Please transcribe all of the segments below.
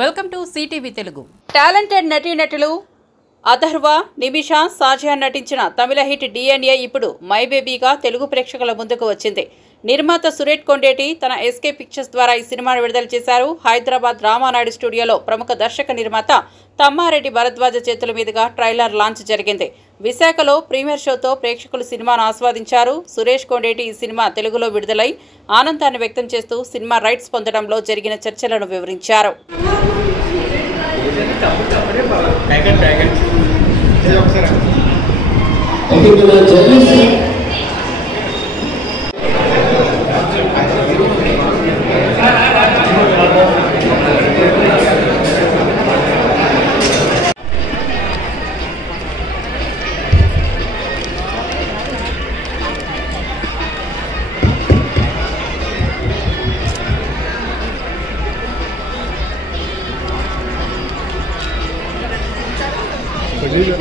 Welcome to CTV Telugu. Talented నటీనటులు అథర్వ, నిమిషా, సాజియా నటించిన తమిళ hit DNA ఇప్పుడు మై బేబీగా తెలుగు ప్రేక్షకుల ముందుకు వచ్చింది. నిర్మాత సురేష్ కొండేటి తన SK పిక్చర్స్ ద్వారా ఈ సినిమాను విడుదల చేశారు. హైదరాబాద్ రామానాయుడు స్టూడియోలో ప్రముఖ దర్శక నిర్మాత తమ్మారెడ్డి భరద్వాజ చేతుల మీదుగా ట్రైలర్ లాంచ్ జరిగింది. విశాఖలో ప్రీమియర్ షోతో ప్రేక్షకులు సినిమాను ఆస్వాదించారు. సురేష్ కొండేటి ఈ సినిమా తెలుగులో విడుదలై ఆనందాన్ని వ్యక్తం చేస్తూ సినిమా రైట్స్ పొందడంలో జరిగిన చర్చలను వివరించారు.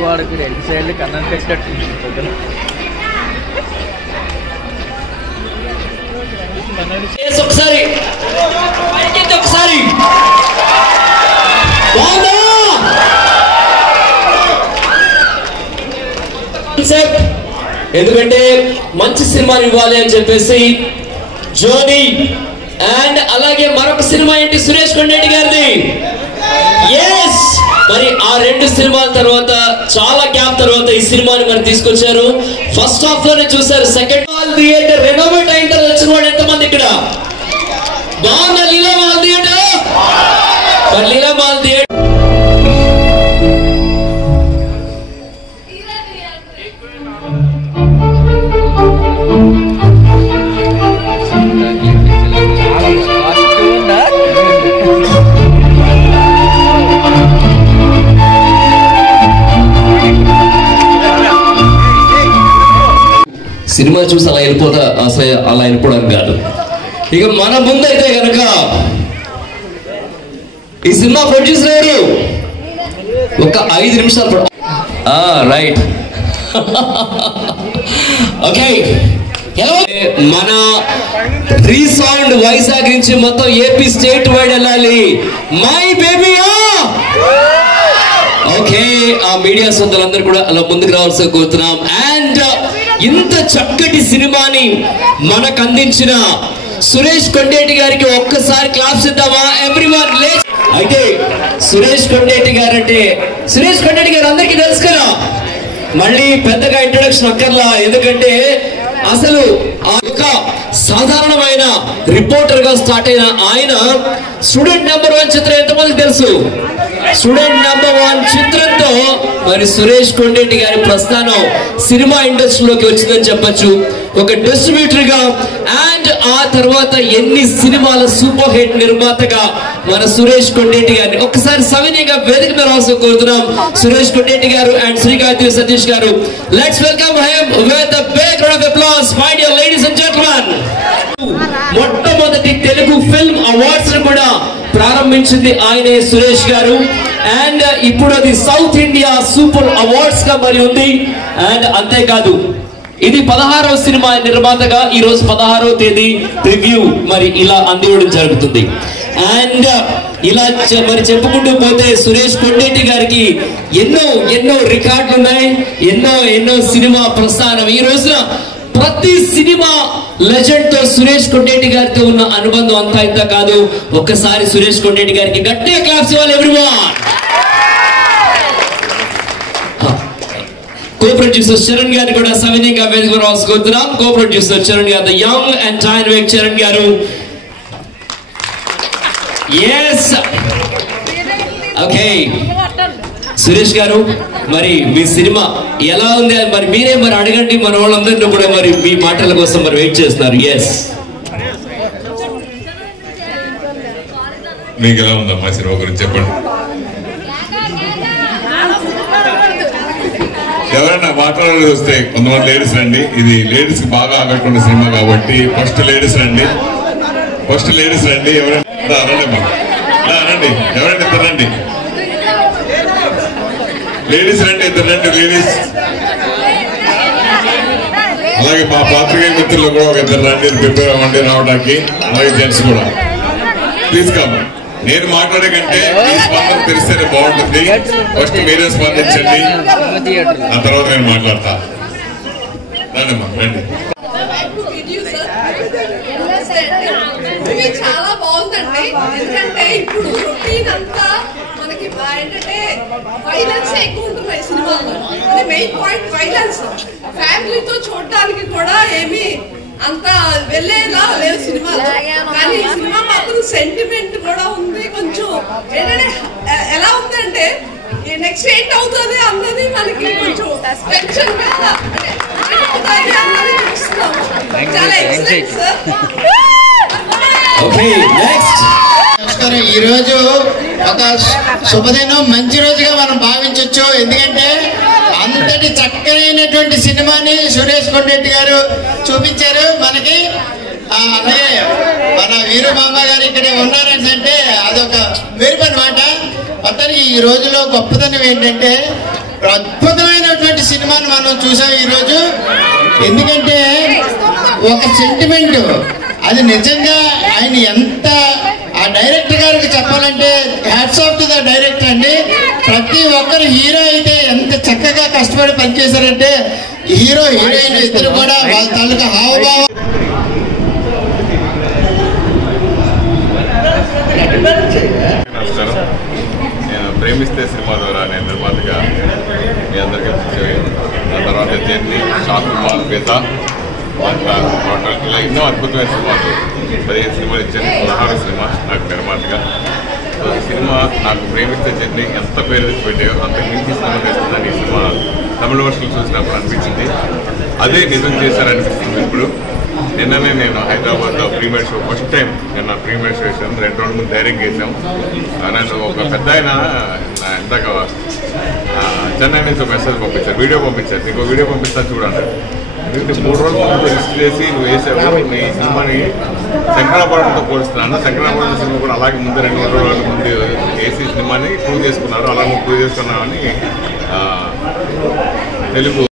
వాడికి రెండు సైడ్లు కన్నం పెట్టినట్టు ఒకసారి ఎందుకంటే మంచి సినిమాని ఇవ్వాలి అని చెప్పేసి జోనీ అండ్ అలాగే మరొక సినిమా ఏంటి సురేష్ కొండేటి గారిది. మరి ఆ రెండు సినిమాల తర్వాత చాలా గ్యాప్ తర్వాత ఈ సినిమాని మరి తీసుకొచ్చారు. ఫస్ట్ హాఫ్ లోనే చూసారు. సెకండ్ హాల్ థియేటర్ రెనోవేట్ అయిన తర్వాత వచ్చిన వాడు ఎంతమంది ఇక్కడ? బాగుందా లీలామాల్ థియేటర్? మరి లీలామాల్ థియేటర్ సినిమా చూసి అలా వెళ్ళిపోవడం కాదు. ఇక మన ముందు అయితే కనుక ఈ సినిమా ప్రొడ్యూసర్ ఎవరు? ఒక 5 నిమిషాలు రైట్. ఓకే, మన రీసౌండ్ వైజాగ్ నుంచి మొత్తం ఏపీ స్టేట్ వైడ్ వెళ్ళాలి. My baby. ఓకే, ఆ మీడియా సోదరులందరూ కూడా అలా ముందుకు రావాల్సి కోరుతున్నాం. అండ్ ఇంత చక్కటి సినిమాని మనకు అందించిన సురేష్ కొండేటి గారికి ఒక్కసారి క్లాప్స్ ఇద్దామా ఎవ్రీవన్? అయితే సురేష్ కొండేటి గారు అంటే సురేష్ కొండేటి గారు అందరికీ తెలుసు కదా, మళ్ళీ పెద్దగా ఇంట్రొడక్షన్ అక్కర్లా. ఎందుకంటే అసలు ఒక సాధారణమైన రిపోర్టర్ గా స్టార్ట్ అయిన ఆయన స్టూడెంట్ నెంబర్ 1 చిత్రం ఎంతమందికి తెలుసు? స్టూడెంట్ నెంబర్ 1 చిత్రంతో మరి సురేష్ కొండేటి గారి ప్రస్థానం సినిమా ఇండస్ట్రీలోకి వచ్చిందని చెప్పచ్చు. ఒక డిస్ట్రిబ్యూటర్ గా అండ్ ఆ తర్వాత ఎన్ని సినిమాల సూపర్ హిట్ నిర్మాతగా మన సురేష్ కొండేటి గారిని ఒక్కసారి సవినయంగా వేదిక మీద రావాల్సి కోరుతున్నాం. సురేష్ కొండేటి గారు అండ్ శ్రీకాంత్ సతీష్ గారు, let's welcome him with a big round of applause, my dear ladies and gentlemen. మొట్టమొదటి తెలుగు ఫిల్మ్ అవార్డ్స్ కూడా ప్రారంభించింది ఆయనే సురేష్ గారు. అండ్ ఇప్పుడు అది సౌత్ ఇండియా సూపర్ అవార్డ్స్ గా మరి ఉంది. అండ్ అంతేకాదు ఇది 16వ సినిమా నిర్మాతగా ఈ రోజు 16వ తేదీ రివ్యూ మరి ఇలా అందివ్వడం జరుగుతుంది. అండ్ ఇలా మరి చెప్పుకుంటూ పోతే సురేష్ కొండేటి గారికి ఎన్నో రికార్డులు ఉన్నాయి, ఎన్నో సినిమా ప్రస్థానం. ఈ రోజున ప్రతి సినిమా లెజెండ్ తో సురేష్ కొండేటి గారితో ఉన్న అనుబంధం అంతా ఇంత కాదు. ఒక్కసారి సురేష్ కొండేటి గారికి గట్టిగా క్లాప్స్ ఇవ్వాలి ఎవ్రీవన్. కో ప్రొడ్యూసర్ చరణ్ గారు కూడా సవినయంగా వేదిక రాసుకుంటున్నాం. కో ప్రొడ్యూసర్ చరణ్ గారు, the young and dynamic Charan గారు. ఓకే సురేష్ గారు, మరి మీ సినిమా ఎలా ఉంది మరి మీరే మరి అడగండి. మన వాళ్ళందరినీ కూడా మరి మీ మాటల కోసం మరి వెయిట్ చేస్తున్నారు. మీకు ఎలా ఉందమ్మా సినిమా గురించి చెప్పండి. ఎవరైనా మాట్లాడాలి వస్తే కొంతమంది లేడీస్ రండి. ఇది లేడీస్ కి బాగా ఆకట్టుకున్న సినిమా కాబట్టి ఫస్ట్ లేడీస్ రండి. ఎవరైనా రండి, ఎవరైనా ఇద్దరు రండి. లేడీస్ రండి, ఇద్దరు రండి లేడీస్. అలాగే మా పాత్రికేయ మిత్రులు కూడా ఒక ఇద్దరు రండి, ప్రిపేర్ అవ్వండి రావడానికి. అలాగే జెంట్స్ కూడా ప్లీజ్ కమ్. నేను మాట్లాడే కంటే మీ స్పందన తెలిస్తేనే బాగుంటుంది. ఫస్ట్ మీరే స్పందించండి, ఆ తర్వాత నేను మాట్లాడతా. రండమ్మా రండి. చాలా బాగుందండి. ఎందుకంటే ఇప్పుడు రొటీన్ అంతా మనకి ఏంటంటే వైలెన్స్ ఎక్కువ ఉంటున్నాయి సినిమాల్లో. అది మెయిన్ పాయింట్ వైలెన్స్. ఫ్యామిలీతో చూడడానికి కూడా ఏమి అంత వెళ్ళేలా లేవు సినిమాలు. కానీ ఈ సినిమా మాత్రం సెంటిమెంట్ కూడా ఉంది. కొంచెం ఏంటంటే ఎలా ఉందంటే నెక్స్ట్ ఏంటి అవుతుంది అన్నది మనకి కొంచెం టెన్షన్ గా అవుతుంది అన్నది చూస్తున్నాము. చాలా ఎక్సలెంట్ సార్. ఈ రోజు ఒక శుభదినం, మంచి రోజుగా మనం భావించవచ్చు. ఎందుకంటే అంతటి చక్కనైనటువంటి సినిమాని సురేష్ కొండెట్టి గారు చూపించారు మనకి. అలాగే మన వీరమామ గారు ఇక్కడ ఉన్నారంటే అదొక మెరుపు అన్నమాట. అతనికి ఈ రోజులో గొప్పతనం ఏంటంటే అద్భుతమైనటువంటి సినిమాని మనం చూసాం ఈరోజు. ఎందుకంటే ఒక సెంటిమెంట్ అది నిజంగా ఆయన ఎంత ఆ డైరెక్టర్ గారికి చెప్పాలంటే hats off to the director అండి. ప్రతి ఒక్కరు హీరో అయితే ఎంత చక్కగా కష్టపడి పనిచేశారంటే హీరో హీరోయిన్ ఇద్దరు కూడా వాళ్ళ తాలూకా హావభావం. నమస్కారం. నేను ప్రేమిస్తే సినిమా ద్వారా నేను నిర్మాతగా మీ అందరికీ పరిచయం. దాని తర్వాత జర్నీ, షాకుమార్, పేత, ఇలా ఎన్నో అద్భుతమైన సినిమాలు 15 సినిమాలు ఇచ్చాను. 16వ సినిమా నాకు నిర్మాతగా. సో ఈ సినిమా నాకు ప్రేమిస్తే జర్నీ ఎంత పేరు తెచ్చి పెట్టాయో అంతకు మించి సినిమా చేస్తుందని ఈ సినిమా తమిళ వర్షన్లు చూసినప్పుడు అనిపించింది. అదే నిజం చేశారనిపిస్తుంది ఇప్పుడు. నిన్ననే నేను హైదరాబాద్లో ప్రీమియర్ షో ఫస్ట్ టైం నిన్న ప్రీమియర్ షో వేసాను. 2 రోజుల ముందు డైరెక్ట్ చేసాం. నన్ను ఒక పెద్ద ఆయన ఇందాక చెన్నై నుంచి ఒక మెసేజ్ పంపించారు, వీడియో పంపించారు. నీకు వీడియో పంపిస్తాను చూడండి. ఎందుకంటే 3 రోజుల ముందు లిస్ట్ చేసి నువ్వు వేసావు నీ సినిమాని శంకరాభరణంతో పోలుస్తున్నాను. శంకరాభరణం సినిమా కూడా అలాగే ముందు 2 రోజుల ముందు వేసి సినిమాని ప్రూవ్ చేసుకున్నారు. అలా నువ్వు ప్రూవ్ చేసుకున్నావని తెలుగు